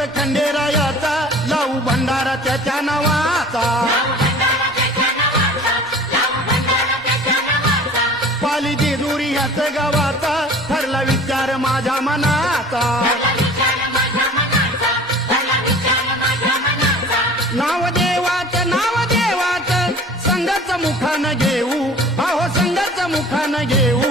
गणपत खंडेरायाचा लावू भंडारा त्याच्या नावाचा पाली जेजुरी ह्याच गावाचा ठरला विचार माझ्या मनाचा नाव देवाच संघाचं मुखानं घेऊ अहो संघाचं मुखानं घेऊ